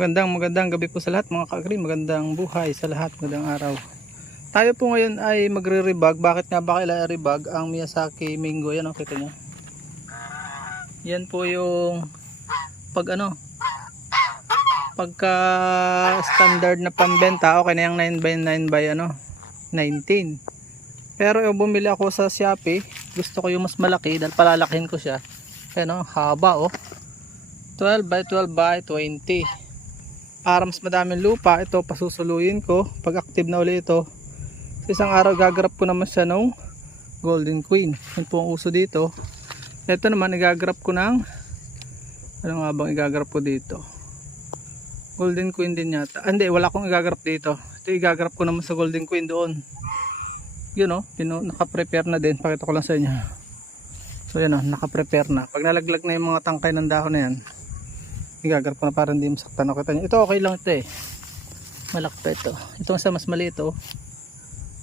Magandang gabi po sa lahat mga ka-agri, magandang buhay sa lahat, magandang araw. Tayo po ngayon ay magre-rebag. Bakit nga ba kailangan rebag ang Miyazaki Mingo? Yan o, kita nyo. Yan po yung pagka standard na pambenta. Okay na yung 9x9 by 19. Pero yung bumili ako sa Shopee, gusto ko yung mas malaki dahil palalakihin ko siya. Ayan o, haba o, 12x12x20. Para mas madaming lupa, ito pasusuluyin ko. Pag active na ulit ito, sa isang araw gagrap ko naman siya ng Golden Queen. Yun po ang uso dito. Ito naman igagrap ko ng ano nga bang igagrap ko dito? Golden Queen din yata. Hindi, wala akong igagrap dito. Ito igagrap ko naman sa Golden Queen doon. Yun o, naka-prepare na din. Pakita ko lang sa inyo. So yun o, naka-prepare na. Pag nalaglag na yung mga tangkay ng dahon na yan, igagarap ko na para hindi masaktan. Kita nyo, ito okay lang ito eh, malakta ito. Ito sa mas maliit oh,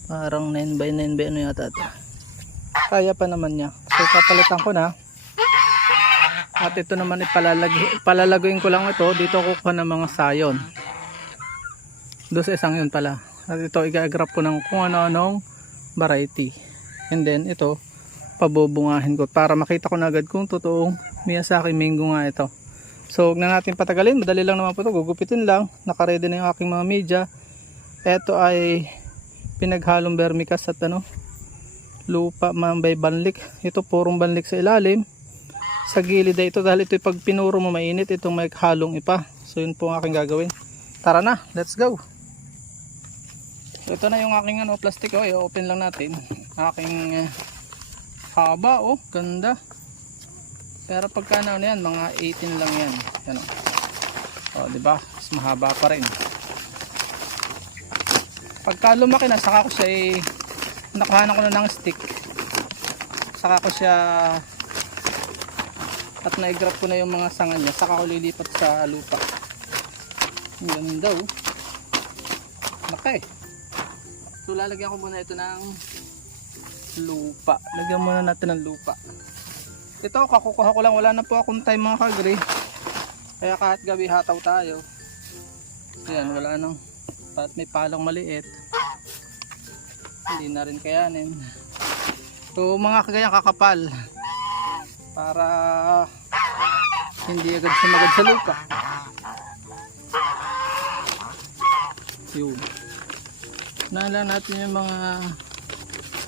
parang 9x9 ano yata ito, kaya pa naman niya. So kapalitan ko na, at ito naman palalaguin ko lang ito. Dito kukuha ng mga sayon doon sa isang yun pala, at ito igagrap ko ng kung ano-anong variety, and then ito pabubungahin ko para makita ko na agad kung totoong Miyazaki Mingo nga ito. So huwag na natin patagalin, madali lang naman po ito, gugupitin lang. Nakaready na yung aking mga media. Ito ay pinaghalong vermicast at lupa mambay banlik. Ito purong banlik sa ilalim, sa gilid ay ito, dahil ito pag pinuro mo mainit, itong may halong ipa. So yun po ang aking gagawin. Tara na, let's go. So ito na yung aking plastic, i-open lang natin. Aking haba, ganda. Pero pagka yan, mga 18 lang yan. Yan o, diba? Mas mahaba pa rin. Pagka lumaki na, saka ko siya nakahanan ko na ng stick. Saka ko siya at naigrap ko na yung mga sanga niya. Saka ko lilipat sa lupa. Yan daw. Laki. So lalagyan ko muna ito ng lupa. Lagyan muna natin ng lupa. Ito kakukuha ko lang, wala na po akong time mga kagri, kaya kahit gabi hataw tayo. Ayan, wala nang, at may palong maliit, hindi na rin kayanin. So mga kagayang kakapal, para hindi agad sumagad sa lupa. Yun, naalala natin yung mga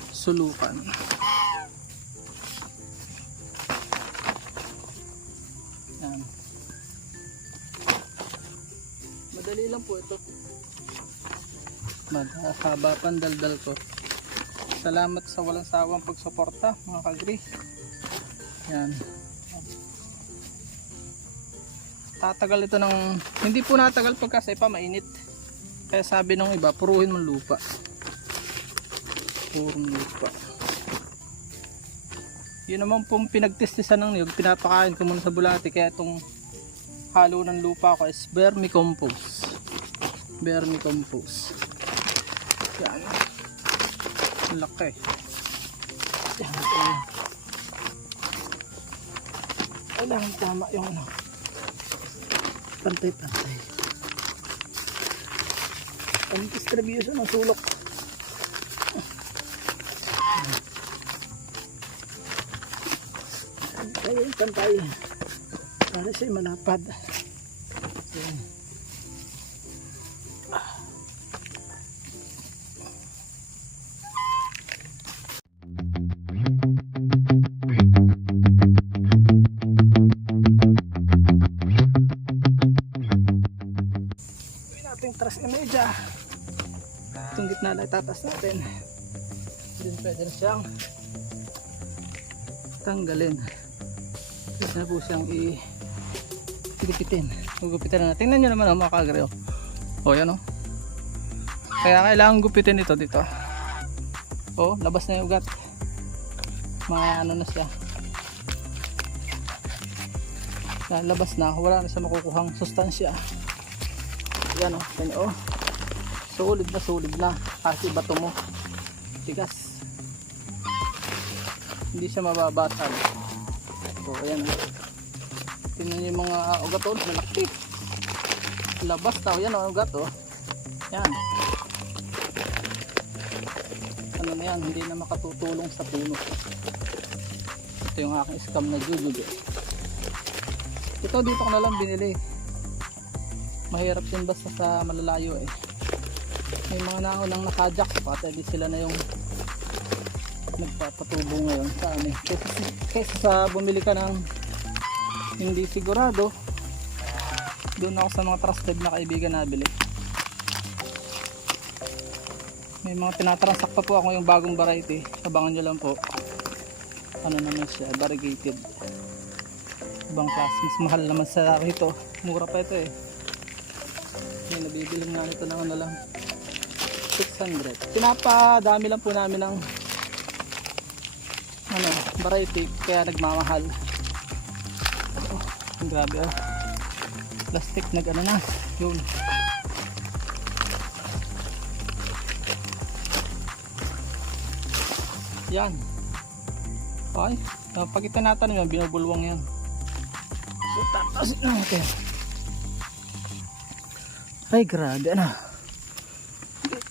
sulukan. Yan. Madali lang po ito. Haba pang daldal ko. Salamat sa walang sawang pagsuporta mga kagri. Yan. Tatagal ito ng, hindi po natagal pagka pa mainit. Kaya sabi ng iba, puruhin mong lupa. Purong lupa. Yun naman pong pinagtestisan ng niyog, pinapakain ko muna sa bulati. Kaya itong halo ng lupa ko is vermicompost. Vermicompost. Yan. Laki. Yan. Kailangan tama yung pantay-pantay. Pang-distribution ng sulok. Pantay para siya malapad. Ayan. Gawin natin truss media. Itong gitna na itatas natin. Then pwede na siyang tanggalin. Gusto na po siyang i-gupitin. Gugupitin na natin. Tingnan nyo naman mga kagri. Yan Kaya kailangan gupitin ito dito. Labas na yung ugat. Mga na siya. Labas na. Wala na siya makukuhang sustansya. Yan Solid na. Kasi bato mo. Tigas. Hindi siya mababasag. So ayan, tingnan niyo yung mga ugaton, malaki. labas tao yan, oh, ugat oh. Yan. Ano na yan, hindi na makatutulong sa puno. Ito yung aking scam na jujube. Ito dito ko na lang binili. Mahirap din basta sa malalayo eh. May mga naunang nakajack pati di sila na yung nagpapatubo ngayon sa amin. Kaysa sa bumili ka ng hindi sigurado, doon ako sa mga trusted na kaibigan nabili. May mga tinatransak pa po ako yung bagong variety. Abangan nyo lang po. Ano naman siya, variegated. Ibang class, mas mahal naman sa ito. Mura pa ito eh. May nabibiling nga nito na ano lang 600. Pinapadami lang po namin ng ano, variety kaya nagmamahal. Oh, grabe oh. Plastic nag ano na. Yun. Yan. Okay. Pag itinatanong yan, binubulwang yan. So, tatasin natin. Ay, grabe na.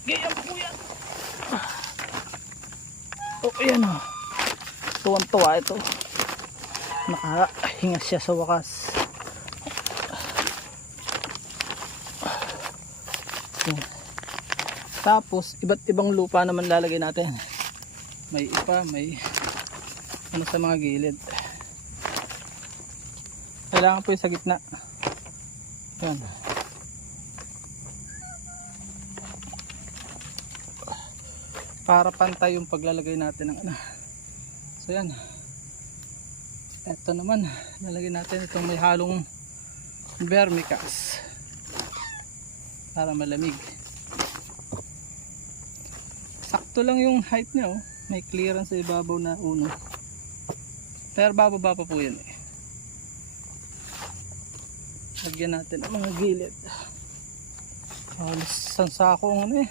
Ganyan po yan. Oh, ayan o. Tuwan-tuwa ito. Nakahinga siya sa wakas. Ayan. Tapos, iba't ibang lupa naman lalagay natin. May ipa, may ano sa mga gilid. Kailangan po yung sa gitna. Yan. Para pantay yung paglalagay natin ng ano. So yan. Ito naman, lalagay natin itong may halong vermicast para malamig. Sakto lang yung height niya oh. May clearance sa ibabaw na uno. Pero bababa pa po yan eh. Lagyan natin ang mga gilid. Halos isang sako ang ano eh.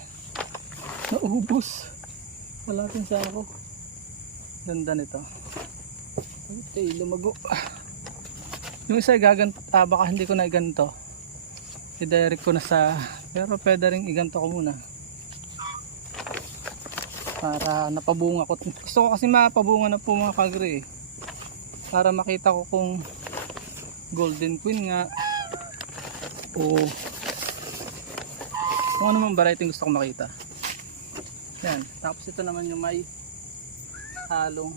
Naubos. Wala din sako. Ganda nito. Okay, lumago. Yung isa gaganto. Baka hindi ko na iganto. I-direct ko na sa. Pero pwede rin iganto ko muna. Para napabunga ko. Gusto ko kasi mapabunga na po mga kagre eh. Para makita ko kung golden queen nga o kung ano man variety gusto ko makita. Yan. Tapos ito naman yung may halong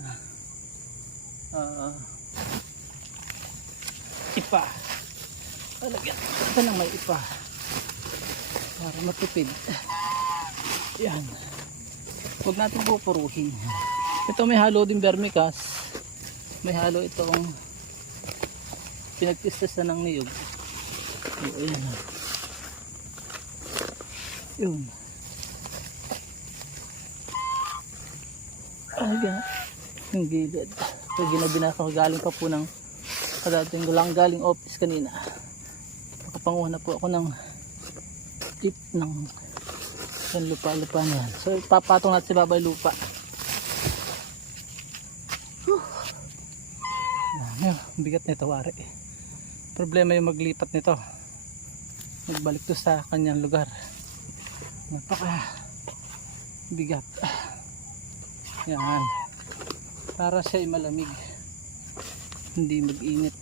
ipa. Talagyan. Ito lang may ipa. Para matipid. Yan. Huwag natin pupuruhin. Ito may halo din vermicast. May halo itong pinagtistasan ng niyog. Ayan. Yun. Ayan. Yung gilid. So ginabinasa ko galing pa po ng kadating ko lang galing office kanina. Nakapanguha na po ako ng tip ng yan lupa-lupa na yan. So ipapatong natin sa babay lupa. Yan, bigat nito wari. Problema yung maglipat nito. Magbalik to sa kanyang lugar. Napaka bigat. Yan. Para siya ay malamig. Hindi mag-init.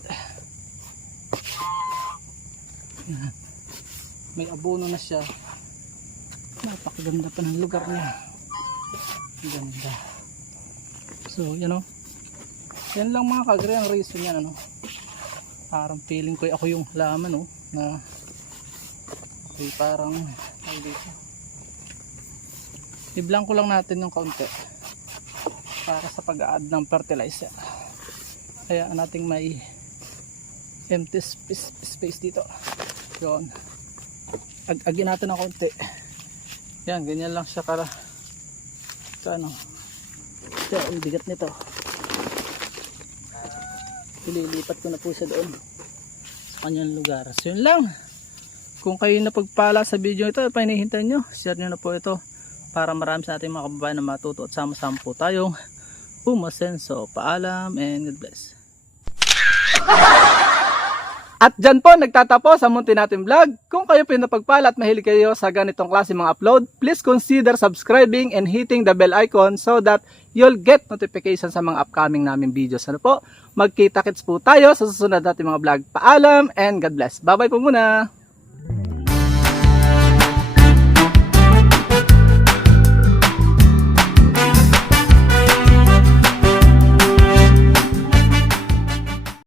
Yan. May abono na siya. Napakaganda pa ng lugar niya. Ganda. So, yan o. Yan lang mga kagre ang reason yan ano. Parang feeling ko ako yung halaman no na okay, parang ay dito. I-blank ko lang natin yung kaunti para sa pag-add ng fertilizer. Kaya nating may empty space dito. Yun. Ag-agin natin ng kaunti. Yan, ganyan lang siya para sa ano. Ito, ang bigat nito. Ililipat ko na po siya doon sa kanyang lugar. So yun lang. Kung kayo napagpala sa video ito, pahinihintay nyo, share nyo na po ito para marami sa ating mga kababayan na matuto at sama-sama po tayong umasenso. Paalam and God bless. At dyan po nagtatapos ang munti natin vlog. Kung kayo pinapagpala at mahilig kayo sa ganitong klase mga upload, please consider subscribing and hitting the bell icon so that you'll get notification sa mga upcoming namin videos. Ano po? Magkita-kits po tayo sa susunod natin mga vlog. Paalam and God bless. Bye-bye po muna!